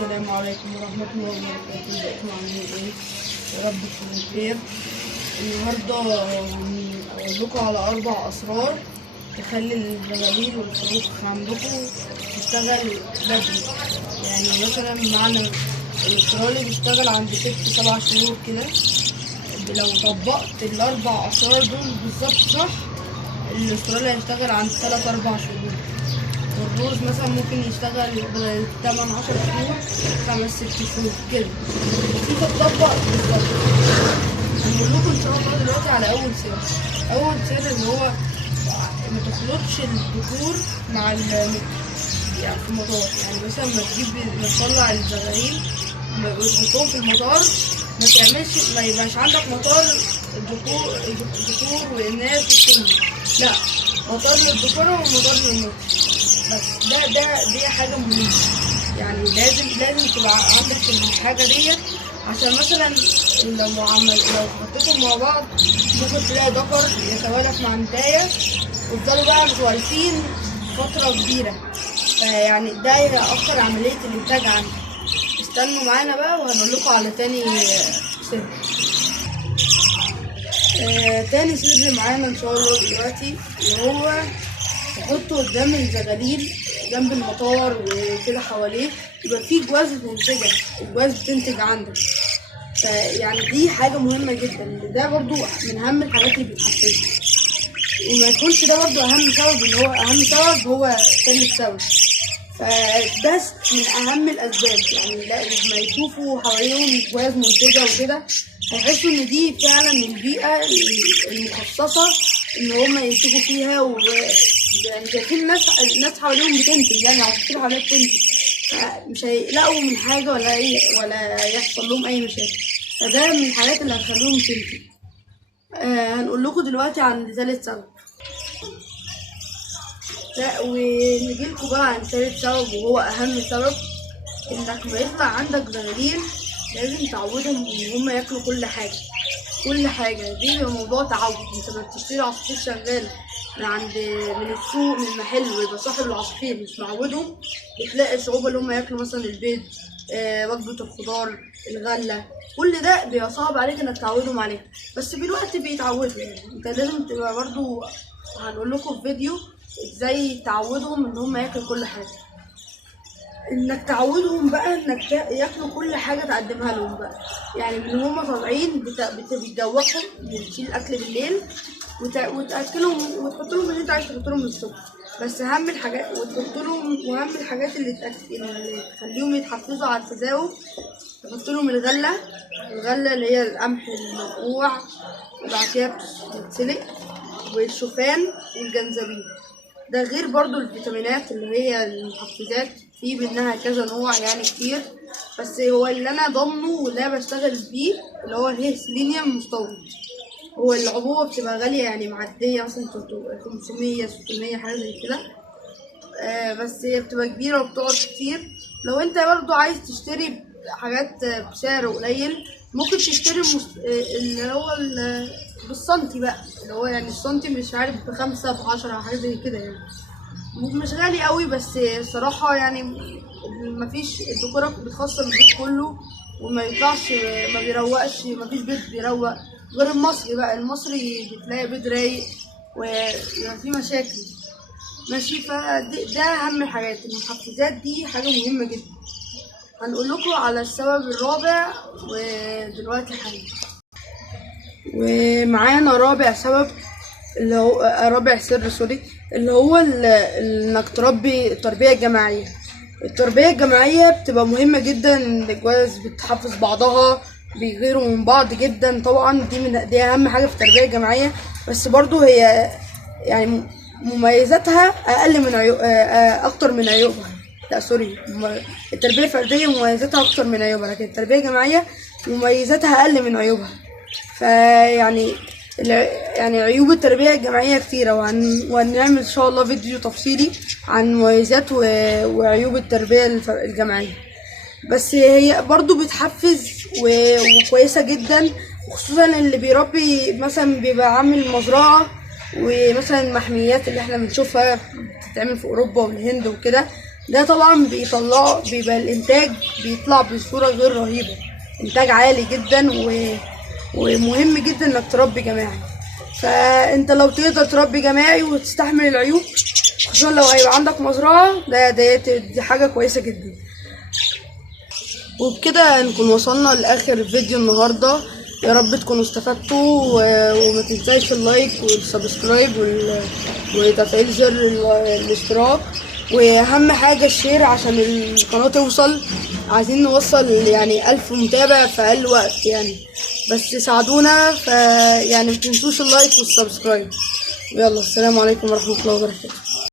السلام عليكم ورحمة الله وبركاته. ازيكم عاملين ايه؟ يا رب تكونوا بخير. النهارده هقول لكم على 4 أسرار تخلي الزغاليل والفروخ عندكم تشتغل بدري. يعني مثلا معنى الأسرار اللي بيشتغل عند 6-7 شهور كده، لو طبقت ال4 أسرار دول بالظبط صح، الأسرار اللي هيشتغل عند 3-4 شهور. والرز مثلا ممكن يشتغل بدل 8-10 شهور 5-6 شهور كده. في تطبق بالظبط. هنقول لكم ان شاء الله دلوقتي على اول سر ان هو ما تخلطش الذكور مع يعني في المطار. يعني مثلا ما تطلع الزغاليل وتحطهم في المطار، ما يبقاش عندك مطار الذكور والناس والكل، لا، مطار للذكورة ومطار للنص بس. دي حاجة مهمة. يعني لازم تبقى عندك الحاجة دي، عشان مثلا لو حطيتهم مع بعض ممكن تلاقي ذكر يتوالف مع نتاية ويفضلوا بقى متوالفين فترة كبيرة، فيعني ده هيأخر عملية الإنتاج عندك. استنوا معانا بقى وهنقول لكم على تاني سر. تاني سر معانا ان شاء الله دلوقتي، اللي هو تحطه قدام الزغاليل جنب المطار وكده حواليه، يبقى فيه جواز منتجة، الجواز بتنتج عندك. يعني دي حاجة مهمة جدا. ده برضو من أهم الحاجات اللي بتحفزها، وما يكونش ده برضو أهم سبب، اللي هو أهم سبب هو تالت سبب. فده من أهم الأسباب. يعني لما يشوفوا حواليهم جواز منتجة وكده هيحسوا إن دي فعلا البيئة المخصصة إن هما ينتجوا فيها. يعني شايفين الناس حواليهم بتنتج، يعني عصافير حواليها بتنتج، مش هيقلقوا من حاجة ولا يحصل لهم أي مشاكل. فده من الحاجات اللي هتخليهم تنتج. هنقول لكم دلوقتي عن ثالث سبب. ونجيلكوا بقى عن ثالث سبب، وهو أهم سبب. إنك ما يطلع عندك زغاليل لازم تعودهم إن هما ياكلوا كل حاجة. دي بيبقى موضوع تعود. انت ما بتشتري عصافير شغالة من السوق من المحل ويبقى صاحب العصافير مش معودهم، بتلاقي صعوبة اللي هما ياكلوا مثلا البيض، وجبة الخضار، الغلة، كل ده بيبقى صعب عليك انك تعودهم عليها. بس بالوقت بيتعودوا. يعني انت لازم تبقى برضو، هنقول لكم في فيديو ازاي تعودهم ان هما ياكلوا كل حاجة. انك تعودهم بقى انك ياكلوا كل حاجه تقدمها لهم بقى. يعني من هما طالعين بتجوعهم، بتشيل الاكل بالليل وتاكلهم وتحط لهم اللي انت عايز تحط لهم الصبح. بس اهم الحاجات وتحط لهم، واهم الحاجات اللي تخليهم يتحفزوا على التزاوج، تحط لهم الغله اللي هي القمح المنقوع، وبعد كده بتتسلق، والشوفان والجنزبيل. ده غير برضو الفيتامينات اللي هي المحفزات، في منها كذا نوع يعني كتير، بس هو اللي انا ضامنه واللي انا بشتغل بيه اللي هو سيلينيوم مستورد. هو العبوه بتبقى غاليه، يعني معديه مثلا 500-600 حاجه زي كده، بس هي بتبقى كبيره وبتقعد كتير. لو انت برضو عايز تشتري حاجات بسعر قليل ممكن تشتري اللي هو بالسنتي بقى، اللي هو يعني السنتي مش عارف ب5-10 حاجه زي كده. يعني مش غالي قوي، بس صراحه يعني مفيش الديكورة بتخسر البيت كله وما يطلعش، ما بيروقش، مفيش بيت بيروق غير المصري بقى. المصري بتلاقي بيت رايق ويبقى فيه مشاكل ماشي. فده اهم الحاجات. المحفزات دي حاجه مهمه جدا. هنقول لكم على السبب الرابع ودلوقتي حالا. ومعانا رابع سبب، اللي هو رابع سر اللي هو انك تربي التربية الجماعية. التربية الجماعية بتبقى مهمة جدا. الجواز بتحفز بعضها، بيغيروا من بعض جدا. طبعا دي اهم حاجة في التربية الجماعية. بس برضو هي يعني مميزاتها اقل من اكتر من عيوبها. لا سوري، التربية الفردية مميزاتها اكتر من عيوبها، لكن التربية الجماعية مميزاتها اقل من عيوبها. فيعني عيوب التربية الجماعية كتيرة، وهنعمل ان شاء الله فيديو تفصيلي عن مميزات وعيوب التربية الجماعية. بس هي برضو بتحفز وكويسة جدا، وخصوصا اللي بيربي مثلا بيبقى عامل مزرعة، ومثلا المحميات اللي احنا بنشوفها بتتعمل في اوروبا والهند وكده، ده طبعا بيبقى الانتاج بيطلع بصورة غير رهيبة، انتاج عالي جدا ومهم جدا انك تربي جماعي. فانت لو تقدر تربي جماعي وتستحمل العيوب، خصوصا لو هيبقى عندك مزرعة، دي حاجة كويسة جدا. وبكده نكون وصلنا لاخر فيديو النهارده. يا رب تكونوا استفدتوا، وما تنساش اللايك والسبسكرايب وتفعيل زر الاشتراك، واهم حاجه الشير عشان القناه توصل. عايزين نوصل يعني 1000 متابع في اقل وقت يعني، بس ساعدونا. يعني متنسوش اللايك والسبسكرايب. يلا، السلام عليكم ورحمه الله وبركاته.